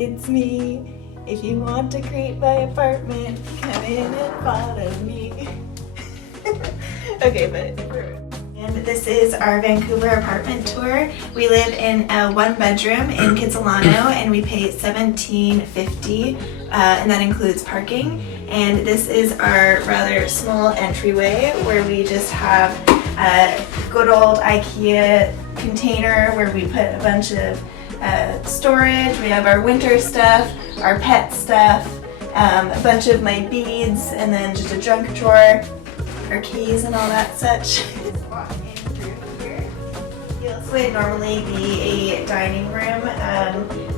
it's me. If you want to create my apartment, come in and follow me. Okay, and this is our Vancouver Apartment Tour. We live in a 1-bedroom in Kitsilano, and we pay $17.50, and that includes parking. And this is our rather small entryway where we just have a good old IKEA container where we put a bunch of storage. We have our winter stuff, our pet stuff, a bunch of my beads, and then just a junk drawer, our keys and all that such. Walk in through here. This would normally be a dining room,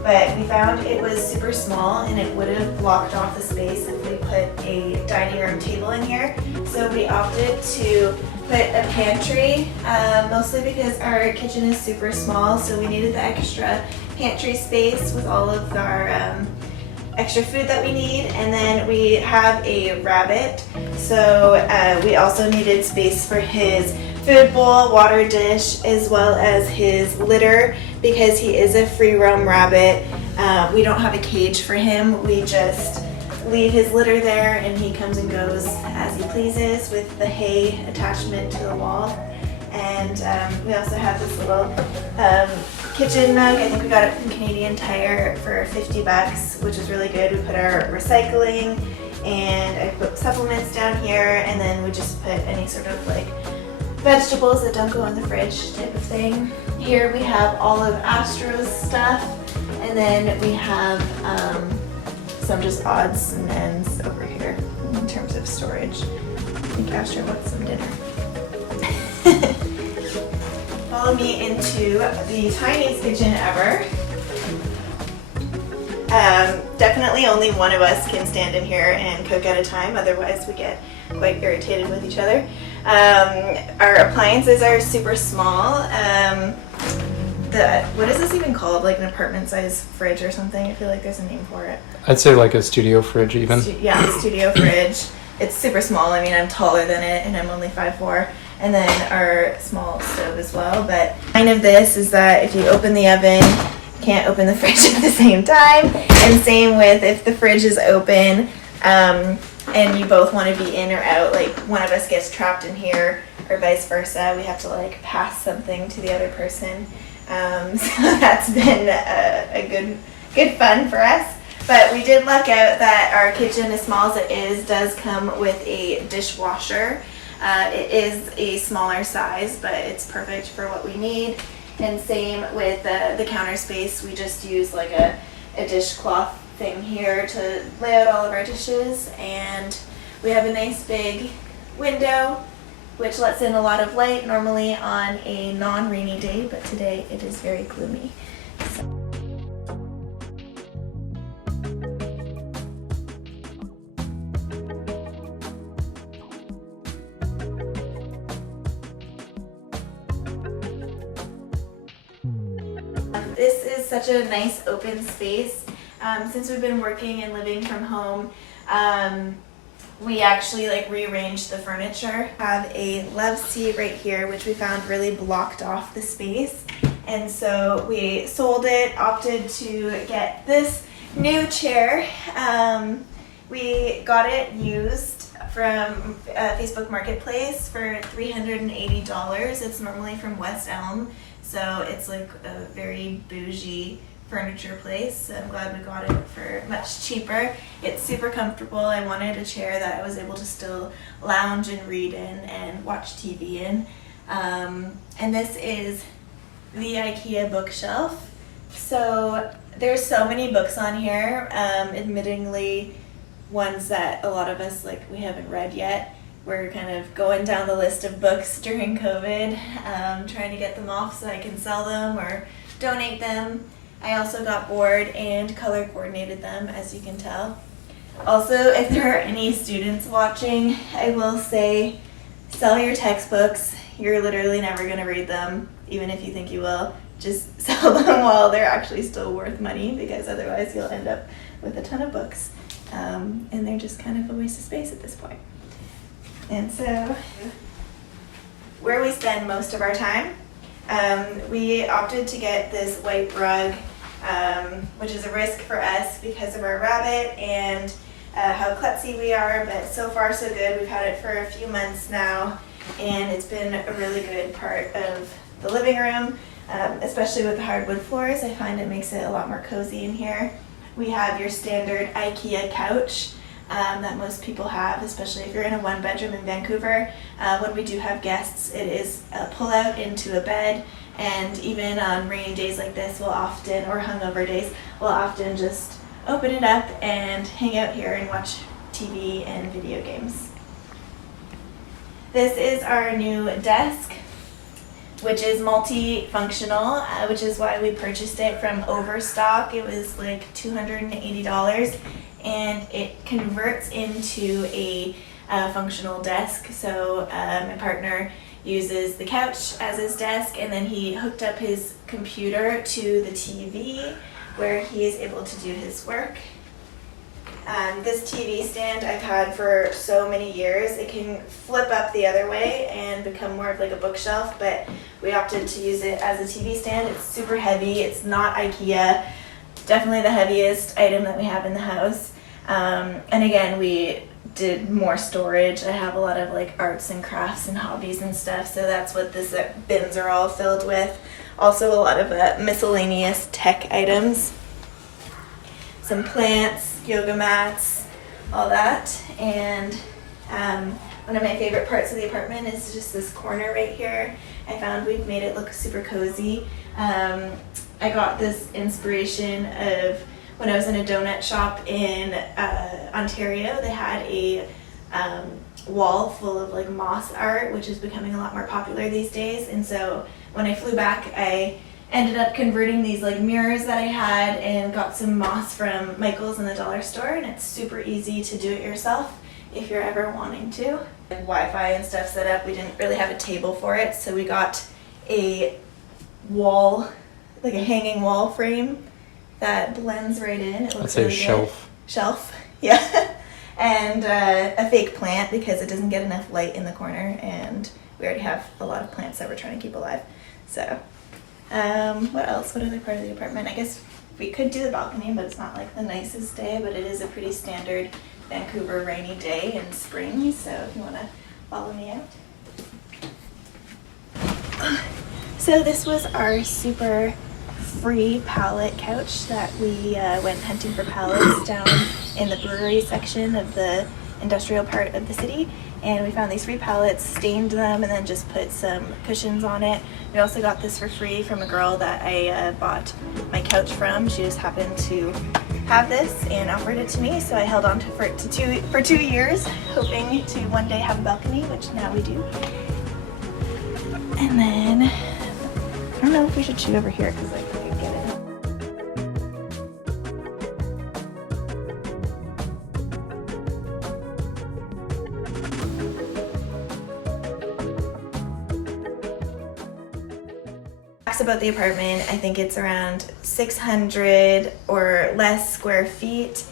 but we found it was super small and it would have blocked off the space if we put a dining room table in here. So we opted to put a pantry, mostly because our kitchen is super small, so we needed the extra pantry space with all of our extra food that we need. And then we have a rabbit, so we also needed space for his food bowl, water dish, as well as his litter because he is a free roam rabbit. We don't have a cage for him. We just leave his litter there and he comes and goes as he pleases with the hay attachment to the wall. And we also have this little kitchen nook. I think we got it from Canadian Tire for $50, which is really good. We put our recycling and I put supplements down here, and then we just put any sort of like vegetables that don't go in the fridge type of thing. Here we have all of Astro's stuff, and then we have some just odds and ends over here in terms of storage. I think Astro wants some dinner. Follow me into the tiniest kitchen ever. Definitely only one of us can stand in here and cook at a time, otherwise we get quite irritated with each other. Our appliances are super small. What is this even called? Like an apartment size fridge or something? I feel like there's a name for it. I'd say like a studio fridge even. Yeah, studio fridge. It's super small. I mean, I'm taller than it and I'm only 5'4". And then our small stove as well. But the point of this is that if you open the oven, you can't open the fridge at the same time. And same with if the fridge is open and you both want to be in or out, like one of us gets trapped in here or vice versa, we have to like pass something to the other person. So that's been a good fun for us. But we did luck out that our kitchen, as small as it is, does come with a dishwasher. It is a smaller size, but it's perfect for what we need. And same with the counter space. We just use like a dishcloth thing here to lay out all of our dishes. And we have a nice big window, which lets in a lot of light normally on a non-rainy day, but today it is very gloomy. So. This is such a nice open space. Since we've been working and living from home, we actually like rearranged the furniture. Have a love seat right here, which we found really blocked off the space. And so we sold it, opted to get this new chair. We got it used from Facebook Marketplace for $380. It's normally from West Elm. So it's like a very bougie furniture place. So I'm glad we got it for much cheaper. It's super comfortable. I wanted a chair that I was able to still lounge and read in and watch TV in. And this is the IKEA bookshelf. So there's so many books on here, admittingly ones that a lot of us we haven't read yet. We're kind of going down the list of books during COVID, trying to get them off so I can sell them or donate them. I also got bored and color coordinated them, as you can tell. Also, if there are any students watching, I will say sell your textbooks. You're literally never going to read them, even if you think you will. Just sell them while they're actually still worth money, because otherwise you'll end up with a ton of books. And they're just kind of a waste of space at this point. And so, where we spend most of our time, we opted to get this white rug which is a risk for us because of our rabbit and how klutzy we are, but so far so good. We've had it for a few months now, and it's been a really good part of the living room, especially with the hardwood floors. I find it makes it a lot more cozy in here. We have your standard IKEA couch that most people have, especially if you're in a one bedroom in Vancouver. When we do have guests, it is a pull out into a bed, and even on rainy days like this, we'll often, or hungover days, we'll often just open it up and hang out here and watch TV and video games. This is our new desk, which is multifunctional, which is why we purchased it from Overstock. It was like $280, and it converts into a functional desk. So my partner uses the couch as his desk, and then he hooked up his computer to the TV where he is able to do his work. This TV stand I've had for so many years. It can flip up the other way and become more of like a bookshelf, but we opted to use it as a TV stand. It's super heavy. It's not IKEA. Definitely the heaviest item that we have in the house. And again, we did more storage. I have a lot of like arts and crafts and hobbies and stuff, so that's what this bins are all filled with. Also a lot of miscellaneous tech items, some plants, yoga mats, all that. And one of my favorite parts of the apartment is just this corner right here. I found we've made it look super cozy. I got this inspiration of when I was in a donut shop in Ontario. They had a wall full of like moss art, which is becoming a lot more popular these days. And so when I flew back, I ended up converting these like mirrors that I had and got some moss from Michael's in the dollar store, and it's super easy to do it yourself if you're ever wanting to. And Wi-Fi and stuff set up. We didn't really have a table for it, so we got a wall, like a hanging wall frame that blends right in. It looks I'd say really shelf. Good. Shelf, yeah. And a fake plant because it doesn't get enough light in the corner, and we already have a lot of plants that we're trying to keep alive. So, what else? What other part of the apartment? I guess we could do the balcony, but it's not like the nicest day, but it is a pretty standard Vancouver rainy day in spring, so if you want to follow me out. So this was our super free pallet couch that we went hunting for pallets down in the brewery section of the industrial part of the city, and we found these free pallets, stained them, and then just put some cushions on it. We also got this for free from a girl that I bought my couch from. She just happened to have this and offered it to me, so I held on to it for 2 years, hoping to one day have a balcony, which now we do. And then I don't know if we should shoot over here because I couldn't get it. About the apartment, I think it's around 600 or less square feet.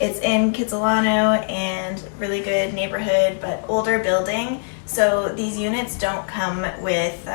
It's in Kitsilano and really good neighborhood, but older building. So these units don't come with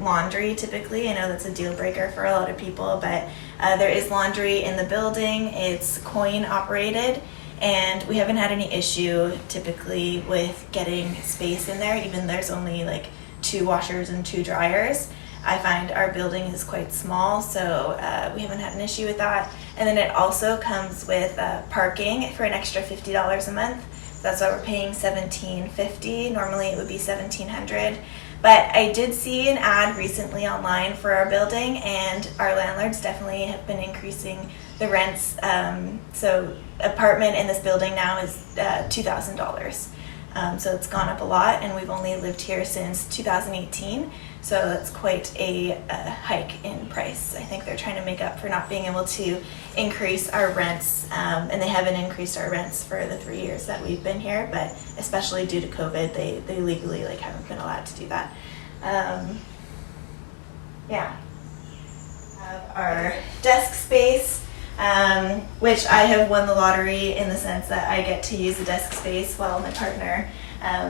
laundry typically. I know that's a deal breaker for a lot of people, but there is laundry in the building. It's coin operated, and we haven't had any issue typically with getting space in there, even there's only like 2 washers and 2 dryers. I find our building is quite small, so we haven't had an issue with that. And then it also comes with parking for an extra $50 a month. So that's why we're paying $1,750. Normally it would be $1,700. But I did see an ad recently online for our building, and our landlords definitely have been increasing the rents. So apartment in this building now is $2,000. So it's gone up a lot, and we've only lived here since 2018, so that's quite a hike in price. I think they're trying to make up for not being able to increase our rents, and they haven't increased our rents for the 3 years that we've been here, but especially due to COVID, they legally haven't been allowed to do that. Yeah. Our desk space, which I have won the lottery in the sense that I get to use the desk space while my partner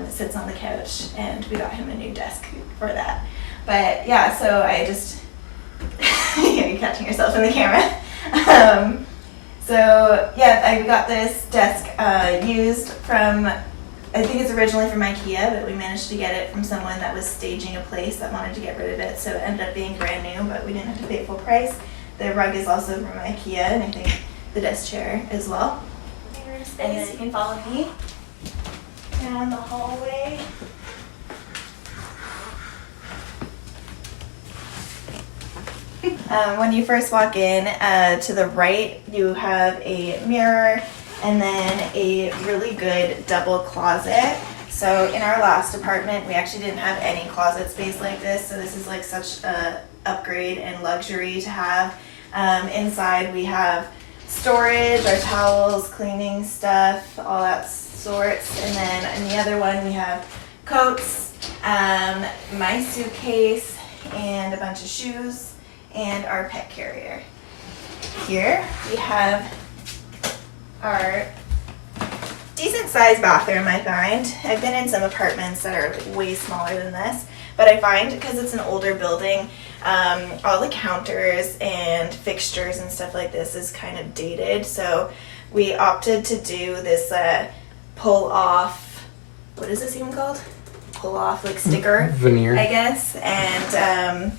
sits on the couch, and we got him a new desk for that. But yeah, so I just Yeah, you're catching yourself in the camera. So yeah, I got this desk used from, I think it's originally from IKEA, but we managed to get it from someone that was staging a place that wanted to get rid of it, so it ended up being brand new, but we didn't have to pay full price. The rug is also from IKEA, and I think the desk chair as well. And then you can follow me down the hallway. When you first walk in, to the right, you have a mirror and then a really good double closet. So in our last apartment, we actually didn't have any closet space like this, so this is like such a upgrade and luxury to have. Inside we have storage, our towels, cleaning stuff, all that sorts, and then in the other one we have coats, my suitcase, and a bunch of shoes, and our pet carrier. Here we have our decent sized bathroom, I find. I've been in some apartments that are way smaller than this, but I find because it's an older building, all the counters and fixtures and stuff like this is kind of dated, so we opted to do this pull off, what is this even called? Pull off like sticker, veneer, I guess, and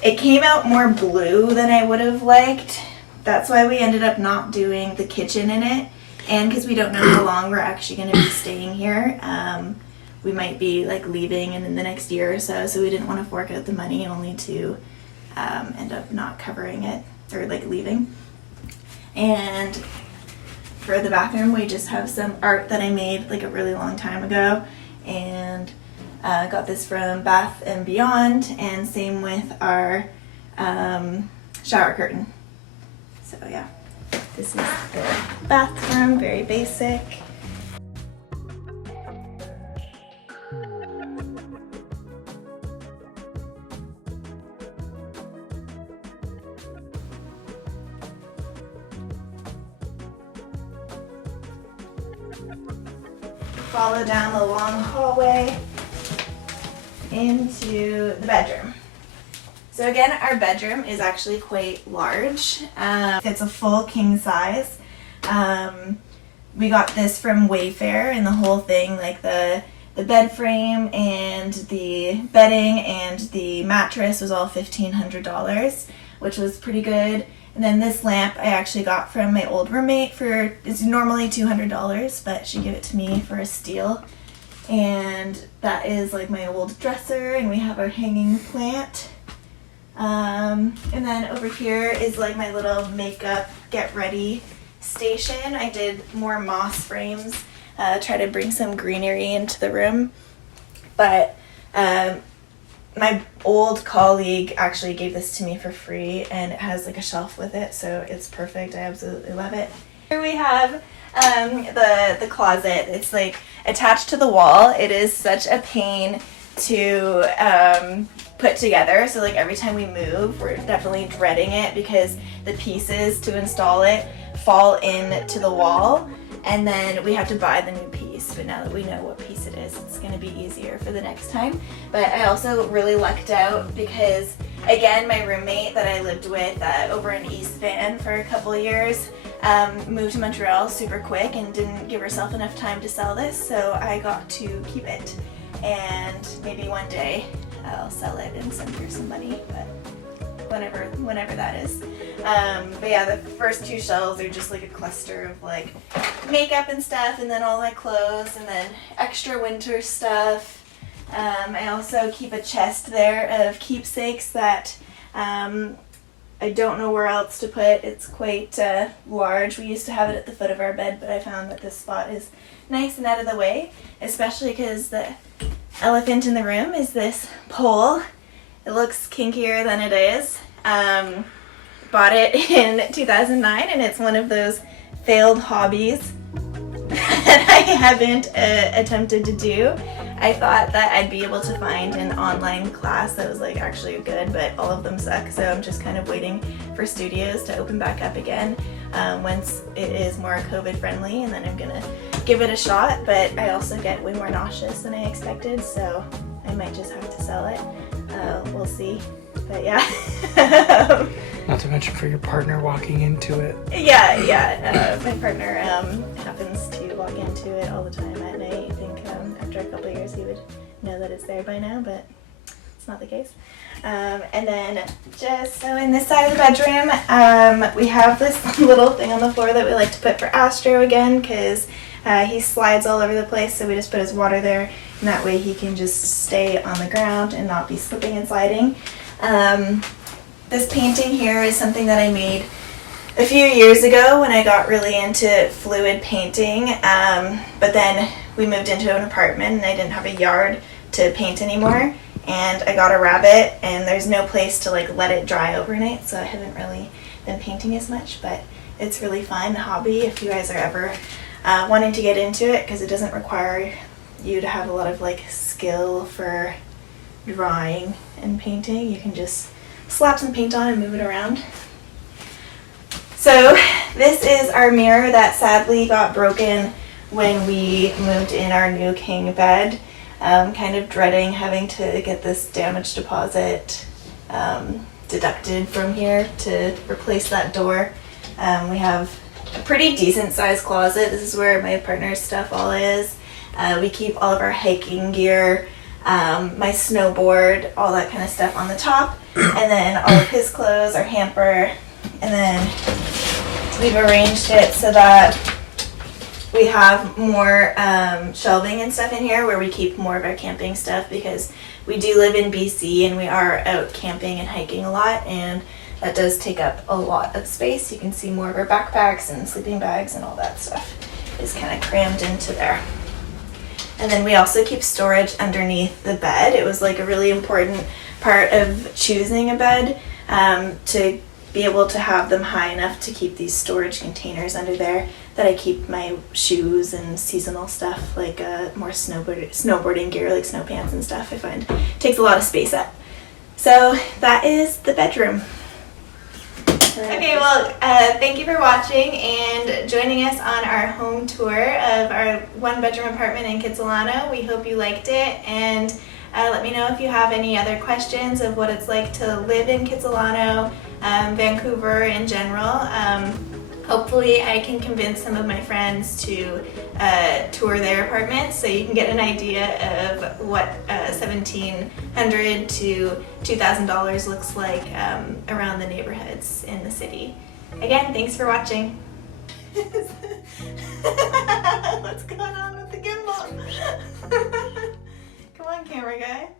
it came out more blue than I would have liked. That's why we ended up not doing the kitchen in it. And because we don't know how long we're actually going to be staying here. We might be like leaving in the next year or so. So we didn't want to fork out the money only to end up not covering it or like leaving. And for the bathroom, we just have some art that I made like a really long time ago. And got this from Bath and Beyond, and same with our shower curtain. So yeah, this is the bathroom, very basic. Follow down the long hallway into the bedroom. So again, our bedroom is actually quite large. It's a full king size. We got this from Wayfair, and the whole thing, like the bed frame and the bedding and the mattress was all $1,500, which was pretty good. And then this lamp I actually got from my old roommate for, it's normally $200, but she gave it to me for a steal. And that is like my old dresser, and we have our hanging plant. And then over here is like my little makeup get ready station. I did more moss frames, try to bring some greenery into the room. But my old colleague actually gave this to me for free, and it has like a shelf with it, so it's perfect. I absolutely love it. Here we have the closet. It's like attached to the wall. It is such a pain to put together, so like every time we move, we're definitely dreading it because the pieces to install it fall into the wall, and then we have to buy the new piece. But now that we know what piece it is, it's going to be easier for the next time. But I also really lucked out because, again, my roommate that I lived with over in East Van for a couple of years moved to Montreal super quick and didn't give herself enough time to sell this, so I got to keep it. And maybe one day I'll sell it and send her some money, but whenever that is. But yeah, the first two shelves are just like a cluster of like makeup and stuff, and then all my clothes, and then extra winter stuff. I also keep a chest there of keepsakes that I don't know where else to put. It's quite large. We used to have it at the foot of our bed, but I found that this spot is nice and out of the way, especially because the elephant in the room is this pole. It looks kinkier than it is. Bought it in 2009, and it's one of those failed hobbies that I haven't attempted to do. I thought that I'd be able to find an online class that was like actually good, but all of them suck, so I'm just kind of waiting for studios to open back up again once it is more COVID friendly, and then I'm gonna give it a shot. But I also get way more nauseous than I expected, so I might just have to sell it. We'll see. But yeah. Not to mention for your partner walking into it. Yeah. My partner happens to walk into it all the time at night. I think after a couple of years he would know that it's there by now, but it's not the case. And then just so in this side of the bedroom, we have this little thing on the floor that we like to put for Astro again, because he slides all over the place, so we just put his water there, and that way he can just stay on the ground and not be slipping and sliding. This painting here is something that I made a few years ago when I got really into fluid painting, but then we moved into an apartment and I didn't have a yard to paint anymore, and I got a rabbit and there's no place to like let it dry overnight, so I haven't really been painting as much, but it's really fun hobby if you guys are ever wanting to get into it, because it doesn't require you to have a lot of like skill for drawing and painting. You can just slap some paint on and move it around. So this is our mirror that sadly got broken when we moved in our new king bed. Kind of dreading having to get this damage deposit deducted from here to replace that door. We have a pretty decent sized closet. This is where my partner's stuff all is. We keep all of our hiking gear, my snowboard, all that kind of stuff on the top, and then all of his clothes, our hamper, and then we've arranged it so that we have more shelving and stuff in here where we keep more of our camping stuff, because we do live in BC and we are out camping and hiking a lot, and that does take up a lot of space. You can see more of our backpacks and sleeping bags and all that stuff is kind of crammed into there. And then we also keep storage underneath the bed. It was like a really important part of choosing a bed, to be able to have them high enough to keep these storage containers under there that I keep my shoes and seasonal stuff, like more snowboarding gear, like snow pants and stuff. I find takes a lot of space up. So that is the bedroom. Okay, well, thank you for watching and joining us on our home tour of our one-bedroom apartment in Kitsilano. We hope you liked it, and let me know if you have any other questions of what it's like to live in Kitsilano, Vancouver in general. Hopefully I can convince some of my friends to tour their apartments so you can get an idea of what $1,700 to $2,000 looks like around the neighborhoods in the city. Again, thanks for watching. What's going on with the gimbal? Come on, camera guy.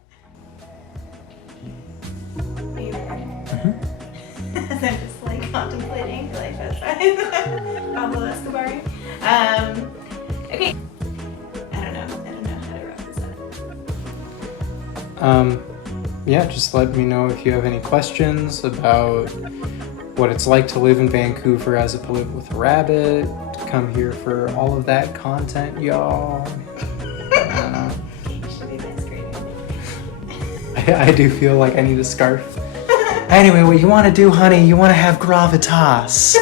Are you there? I'm just like contemplating life outside. Pablo Escobar. Okay. I don't know how to wrap this up. Yeah, just let me know if you have any questions about what it's like to live in Vancouver as a live with a rabbit. Come here for all of that content, y'all. Should be nice grading. I do feel like I need a scarf. Anyway, what you want to do, honey, you want to have gravitas.